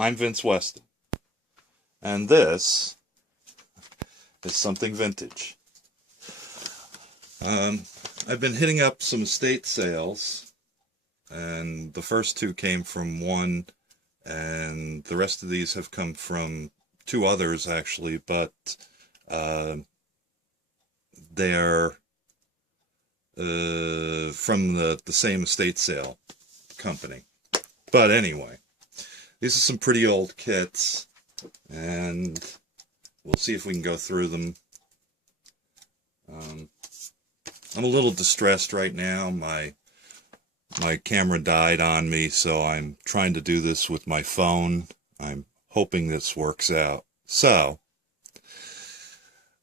I'm Vince Weston, and this is something vintage. I've been hitting up some estate sales, and the first two came from one, and the rest of these have come from two others, actually, but they are from the same estate sale company. But anyway, these are some pretty old kits, and we'll see if we can go through them. I'm a little distressed right now. My camera died on me, so I'm trying to do this with my phone. I'm hoping this works out. So,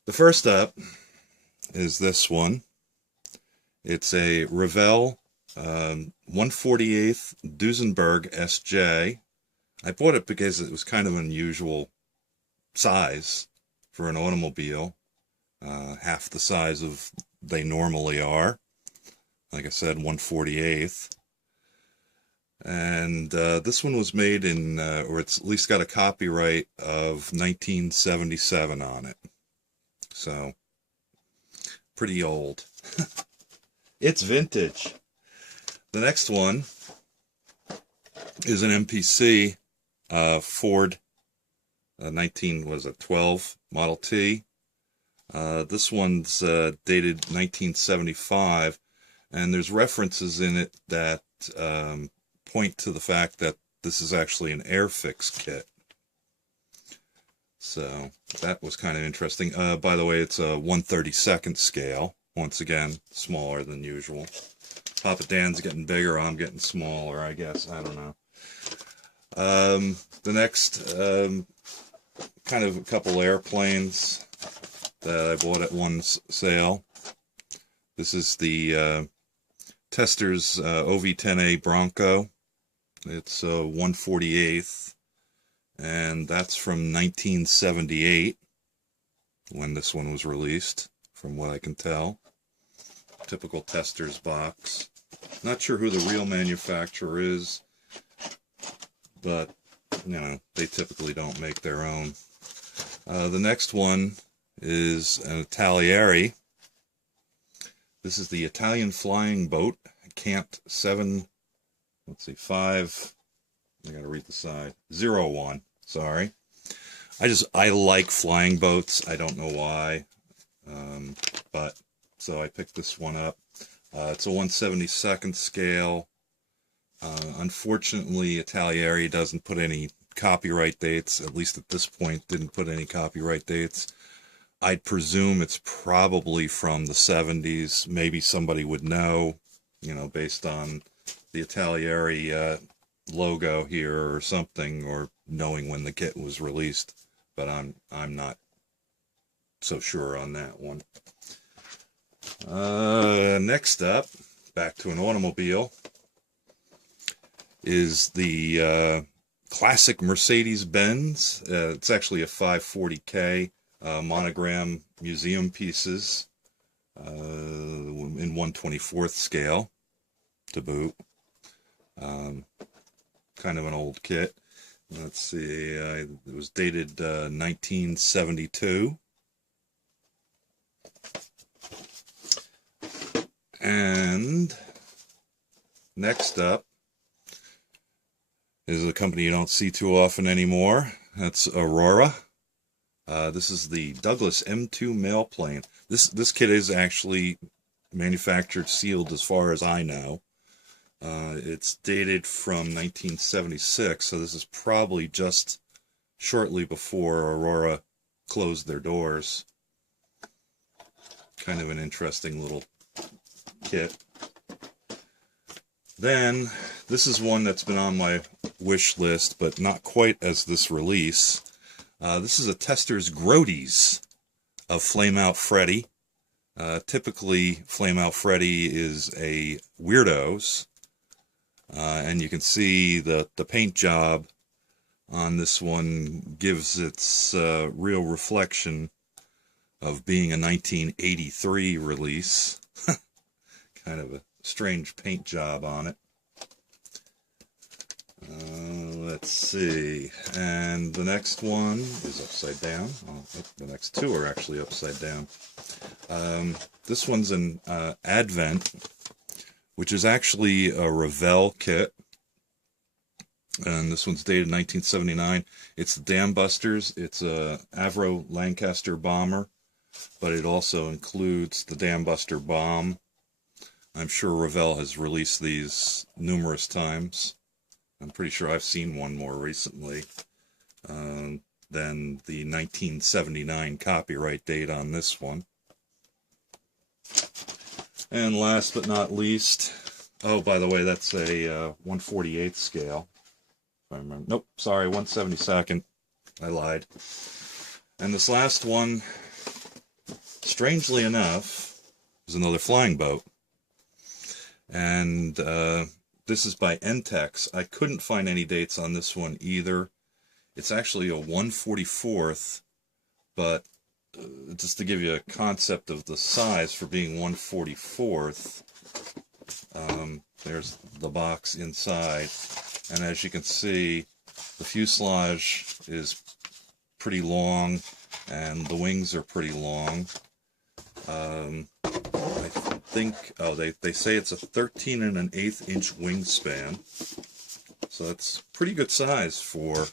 the first up is this one. It's a Revell 148th Duesenberg SJ. I bought it because it was kind of an unusual size for an automobile. Half the size of they normally are. Like I said, 148th. And this one was made in, or it's at least got a copyright of 1977 on it. So, pretty old. It's vintage. The next one is an MPC Ford 12 Model T. This one's dated 1975, and there's references in it that point to the fact that this is actually an Airfix kit. So that was kind of interesting. By the way, it's a 1/32 scale. Once again, smaller than usual. Papa Dan's getting bigger, I'm getting smaller, I guess. I don't know. The next, kind of a couple airplanes that I bought at one sale. This is the Testors OV-10A Bronco. It's 1/48th, and that's from 1978, when this one was released, from what I can tell. Typical Testors box. Not sure who the real manufacturer is, but, you know, they typically don't make their own. The next one is an Italieri. This is the Italian flying boat, Cant 7, let's see, 5, I gotta read the side, 01, sorry. I like flying boats, I don't know why, but, so I picked this one up. It's a 1/72 scale. Unfortunately, Italieri doesn't put any copyright dates, at least at this point, didn't put any copyright dates. I'd presume it's probably from the 70s. Maybe somebody would know, you know, based on the Italieri logo here or something, or knowing when the kit was released. But I'm not so sure on that one. Next up, back to an automobile, is the classic Mercedes-Benz. It's actually a 540K monogram museum pieces in 1/24th scale to boot. Kind of an old kit. Let's see, it was dated 1972. And next up is a company you don't see too often anymore. That's Aurora. This is the Douglas M2 mailplane. This kit is actually manufactured sealed as far as I know. It's dated from 1976, so this is probably just shortly before Aurora closed their doors. Kind of an interesting little kit. Then, this is one that's been on my wish list, but not quite as this release. This is a Testors Grote of Flame Out Freddy. Typically, Flame Out Freddy is a Weirdos, and you can see the paint job on this one gives its real reflection of being a 1983 release. Kind of a strange paint job on it. Let's see, and the next one is upside down. Oh, the next two are actually upside down. This one's an Advent, which is actually a Revell kit, and this one's dated 1979. It's the Dam Busters. It's a Avro Lancaster bomber, but it also includes the Dam Buster bomb. I'm sure Revell has released these numerous times. I'm pretty sure I've seen one more recently than the 1979 copyright date on this one. And last but not least, oh, by the way, that's a 1/48 scale. If I remember. Nope, sorry, 1/72. I lied. And this last one, strangely enough, is another flying boat. And this is by Intex. I couldn't find any dates on this one either. It's actually a 1/44th, but just to give you a concept of the size for being 1/44th, there's the box inside. And as you can see, the fuselage is pretty long, and the wings are pretty long. I think, oh, they say it's a 13 1/8 inch wingspan, so that's pretty good size for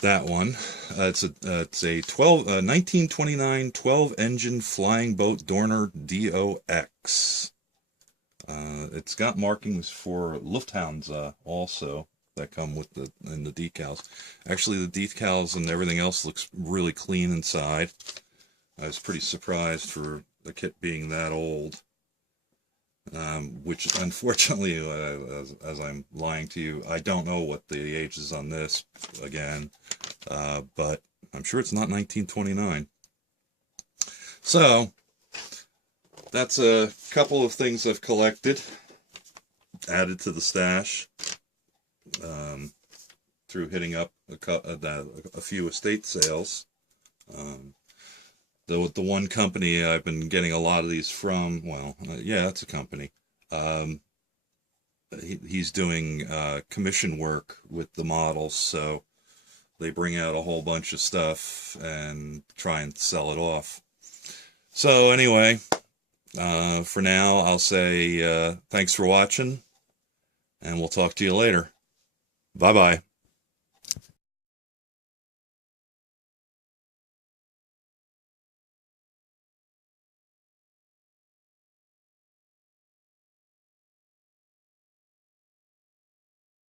that one. It's a 1929 12 engine flying boat Dorner DOX. It's got markings for Lufthansa also that come with in the decals. Actually, the decals and everything else looks really clean inside. I was pretty surprised for the kit being that old, which unfortunately, as I'm lying to you, I don't know what the age is on this again, but I'm sure it's not 1929. So that's a couple of things I've collected, added to the stash through hitting up a few estate sales. The one company I've been getting a lot of these from, well, yeah, it's a company. He's doing commission work with the models, so they bring out a whole bunch of stuff and try and sell it off. So anyway, for now, I'll say thanks for watching, and we'll talk to you later. Bye-bye.